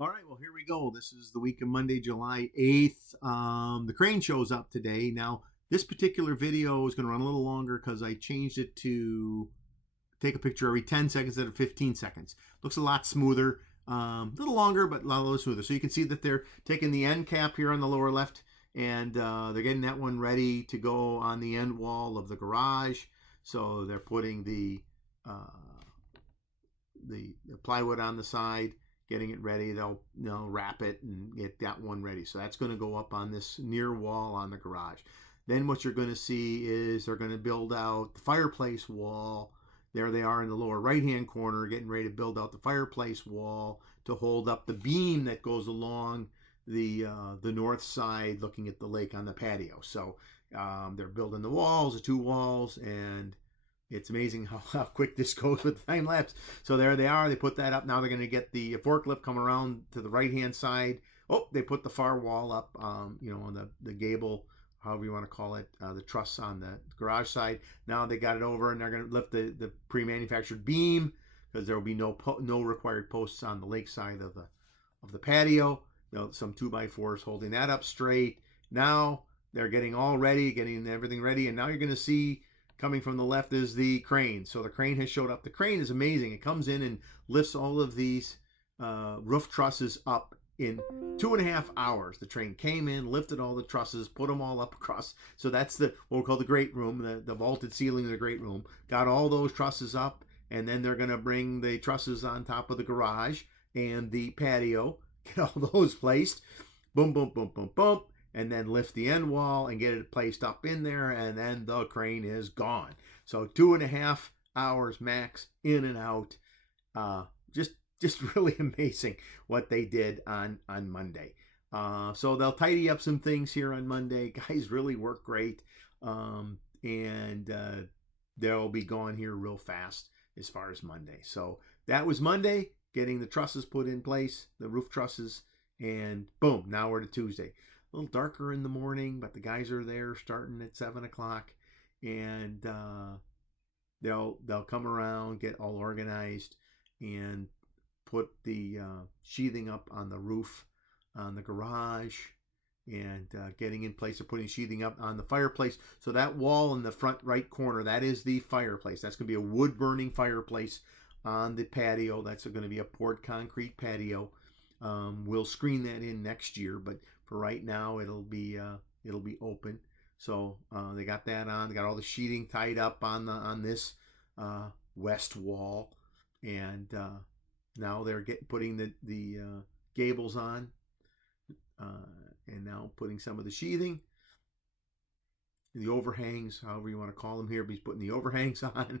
All right, well, here we go. This is the week of Monday, July 8th. The crane shows up today. Now, this particular video is going to run a little longer because I changed it to take a picture every 10 seconds instead of 15 seconds. Looks a lot smoother, a little longer, but a lot smoother. So you can see that they're taking the end cap here on the lower left, and they're getting that one ready to go on the end wall of the garage. So they're putting the plywood on the side, getting it ready. They'll wrap it and get that one ready. So that's going to go up on this near wall on the garage. Then what you're going to see is they're going to build out the fireplace wall. There they are in the lower right hand corner, getting ready to build out the fireplace wall to hold up the beam that goes along the north side looking at the lake on the patio. So they're building the walls, the two walls, and it's amazing how quick this goes with time lapse. So there they are. They put that up. Now they're going to get the forklift come around to the right hand side. Oh, they put the far wall up, on the gable, however you want to call it, the truss on the garage side. Now they got it over, and they're going to lift the pre-manufactured beam because there will be no required posts on the lake side of the patio. Some 2x4s holding that up straight. Now they're getting all ready, getting everything ready, and now you're going to see coming from the left is the crane. So the crane has showed up. The crane is amazing. It comes in and lifts all of these roof trusses up in 2.5 hours. The train came in, lifted all the trusses, put them all up across. So that's what we call the great room, the vaulted ceiling of the great room. Got all those trusses up, and then they're going to bring the trusses on top of the garage and the patio, get all those placed. Boom, boom, boom, boom, boom, and then lift the end wall and get it placed up in there, and then the crane is gone. So 2.5 hours max in and out. Just really amazing what they did on Monday. So they'll tidy up some things here on Monday. Guys really work great, and they'll be gone here real fast as far as Monday. So that was Monday, getting the trusses put in place, the roof trusses, and boom, now we're to Tuesday. A little darker in the morning, but the guys are there starting at 7 o'clock, and they'll come around, get all organized, and put the sheathing up on the roof, on the garage, and getting in place. They're putting sheathing up on the fireplace. So that wall in the front right corner, that is the fireplace. That's going to be a wood burning fireplace on the patio. That's going to be a poured concrete patio. We'll screen that in next year, but for right now it'll be open. So they got that on. They got all the sheeting tied up on this west wall, and now they're putting the gables on, and now putting some of the sheathing, the overhangs, however you want to call them here. But he's putting the overhangs on.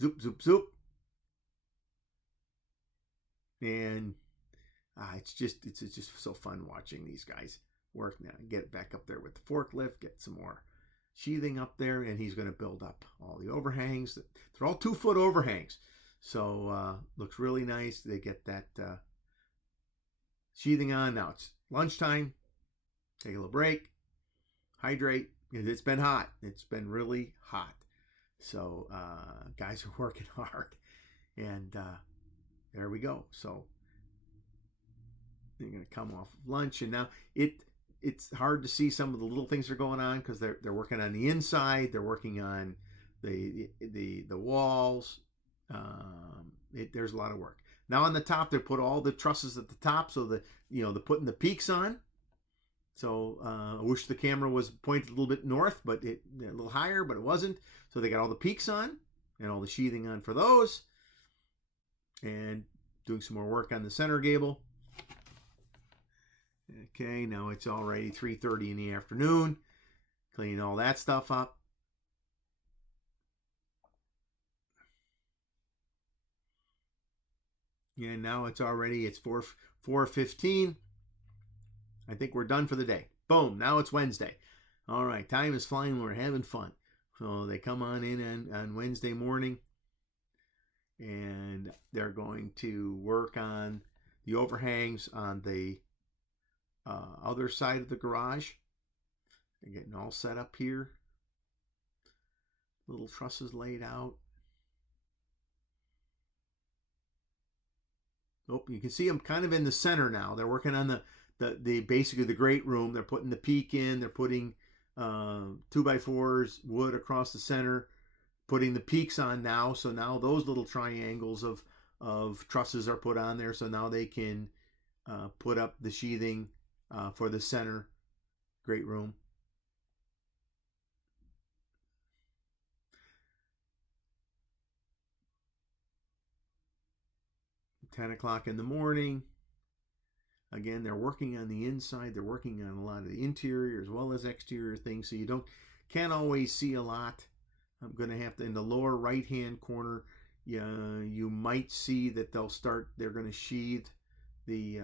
Zoop, zoop, zoop, and it's just so fun watching these guys work now. Get it back up there with the forklift, get some more sheathing up there, and he's going to build up all the overhangs. They're all 2-foot overhangs, so looks really nice. They get that sheathing on. Now it's lunchtime. Take a little break, hydrate. It's been hot. It's been really hot. So guys are working hard, and there we go. So they're going to come off of lunch, and now it's hard to see some of the little things that are going on because they're working on the inside. They're working on the walls. There's a lot of work. Now on the top, they put all the trusses at the top, so they're putting the peaks on. So I wish the camera was pointed a little bit north, but a little higher, but it wasn't. So they got all the peaks on and all the sheathing on for those, and doing some more work on the center gable. Okay, now it's already 3:30 in the afternoon. Cleaning all that stuff up. And now it's 4:15. I think we're done for the day. Boom, now it's Wednesday. All right, time is flying. We're having fun. So they come on in on Wednesday morning, and they're going to work on the overhangs on the other side of the garage. They're getting all set up here. Little trusses laid out. Oh, you can see them kind of in the center now. They're working on the basically the great room. They're putting the peak in. They're putting 2x4s wood across the center, putting the peaks on now. So now those little triangles of trusses are put on there. So now they can put up the sheathing for the center great room. 10 o'clock in the morning. Again, they're working on the inside. They're working on a lot of the interior as well as exterior things. So you can't always see a lot. I'm going to have to, in the lower right hand corner, you might see that they're going to sheathe the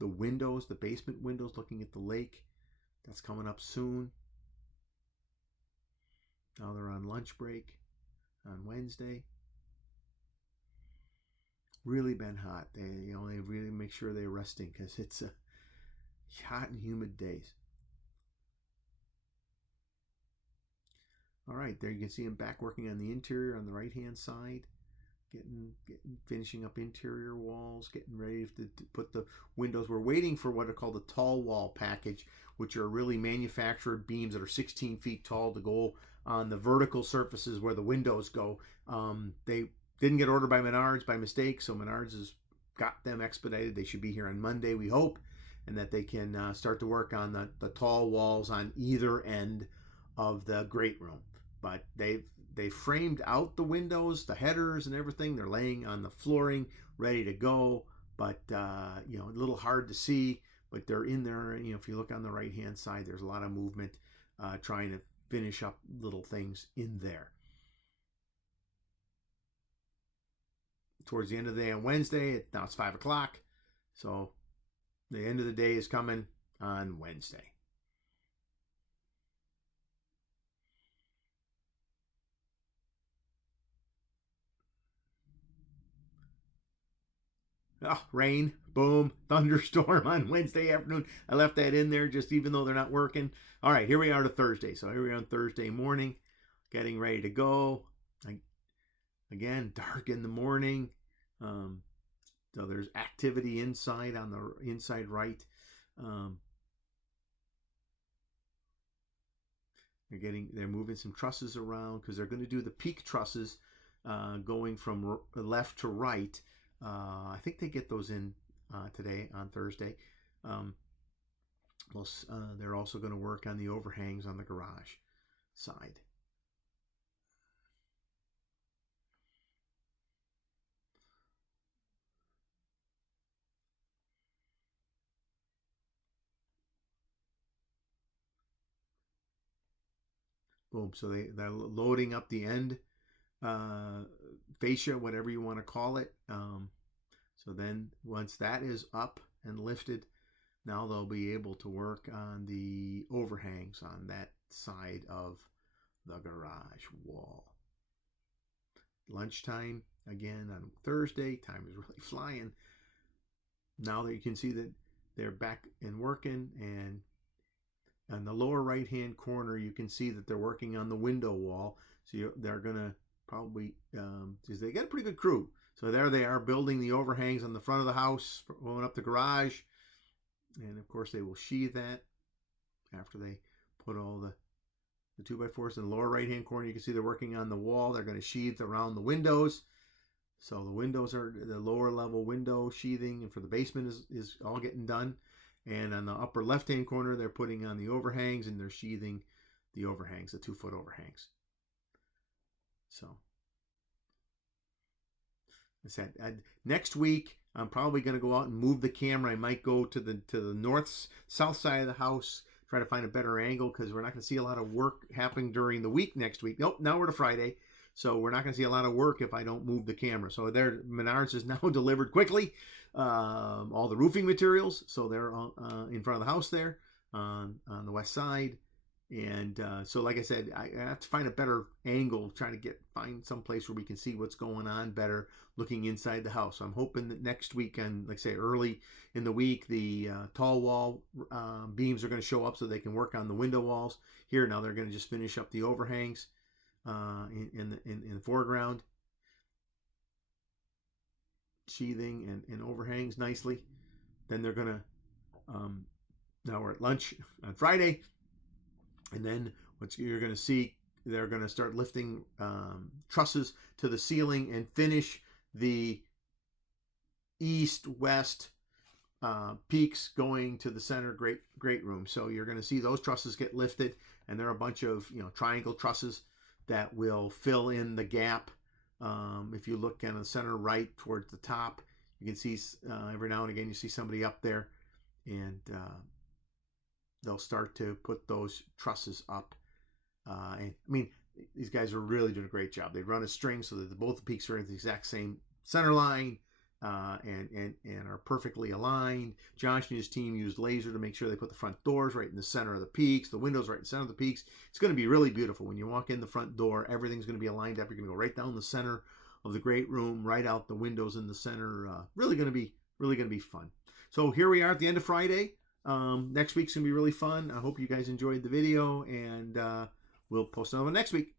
windows, the basement windows looking at the lake. That's coming up soon. Now they're on lunch break on Wednesday. Really been hot. They really make sure they're resting because it's a hot and humid days. All right, there you can see them back working on the interior on the right hand side, getting finishing up interior walls, getting ready to put the windows. We're waiting for what are called the tall wall package, which are really manufactured beams that are 16 feet tall to go on the vertical surfaces where the windows go. They didn't get ordered by Menards by mistake, so Menards has got them expedited. They should be here on Monday, we hope, and that they can start to work on the tall walls on either end of the great room. But they framed out the windows, the headers, and everything. They're laying on the flooring, ready to go. But a little hard to see. But they're in there. If you look on the right hand side, there's a lot of movement trying to finish up little things in there. Towards the end of the day on Wednesday, now it's 5 o'clock. So the end of the day is coming on Wednesday. Oh, rain, boom, thunderstorm on Wednesday afternoon. I left that in there just even though they're not working. All right, here we are to Thursday. So here we are on Thursday morning, getting ready to go. Again, dark in the morning. So there's activity inside on the inside right. They're moving some trusses around because they're going to do the peak trusses going from left to right. I think they get those in today on Thursday. They're also going to work on the overhangs on the garage side. Boom. So they're loading up the end fascia, whatever you want to call it. So then once that is up and lifted, now they'll be able to work on the overhangs on that side of the garage wall. Lunchtime again on Thursday. Time is really flying. Now that you can see that they're back and working, and on the lower right hand corner you can see that they're working on the window wall. So they're gonna probably because they got a pretty good crew. So there they are building the overhangs on the front of the house, going up the garage, and of course they will sheathe that after they put all the 2x4s in the lower right hand corner. You can see they're working on the wall. They're going to sheathe around the windows. So the windows are the lower level window sheathing, and for the basement is all getting done. And on the upper left hand corner, they're putting on the overhangs, and they're sheathing the overhangs, the 2-foot overhangs. So I said next week I'm probably going to go out and move the camera. I might go to the south side of the house, try to find a better angle, because we're not going to see a lot of work happening during the week next week. Nope, now we're to Friday. So we're not going to see a lot of work if I don't move the camera. So there, Menards is now delivered quickly all the roofing materials. So they're in front of the house there on the west side. And so like I said, I have to find a better angle, trying to find some place where we can see what's going on better looking inside the house. So I'm hoping that next week, and like I say, early in the week, the tall wall beams are going to show up so they can work on the window walls. Here now they're going to just finish up the overhangs in the foreground. sheathing and overhangs nicely. Then they're gonna now we're at lunch on Friday, and then what you're gonna see, they're gonna start lifting trusses to the ceiling and finish the east-west peaks going to the center great room. So you're going to see those trusses get lifted, and there are a bunch of triangle trusses that will fill in the gap. If you look in the center right towards the top, you can see every now and again you see somebody up there, and they'll start to put those trusses up. And I mean, these guys are really doing a great job. They run a string so that both the peaks are at the exact same center line. And are perfectly aligned. Josh and his team used laser to make sure they put the front doors right in the center of the peaks, the windows right in the center of the peaks. It's going to be really beautiful. When you walk in the front door, everything's going to be aligned up. You're going to go right down the center of the great room, right out the windows in the center. Really going to be fun. So here we are at the end of Friday. Next week's going to be really fun. I hope you guys enjoyed the video, and we'll post another next week.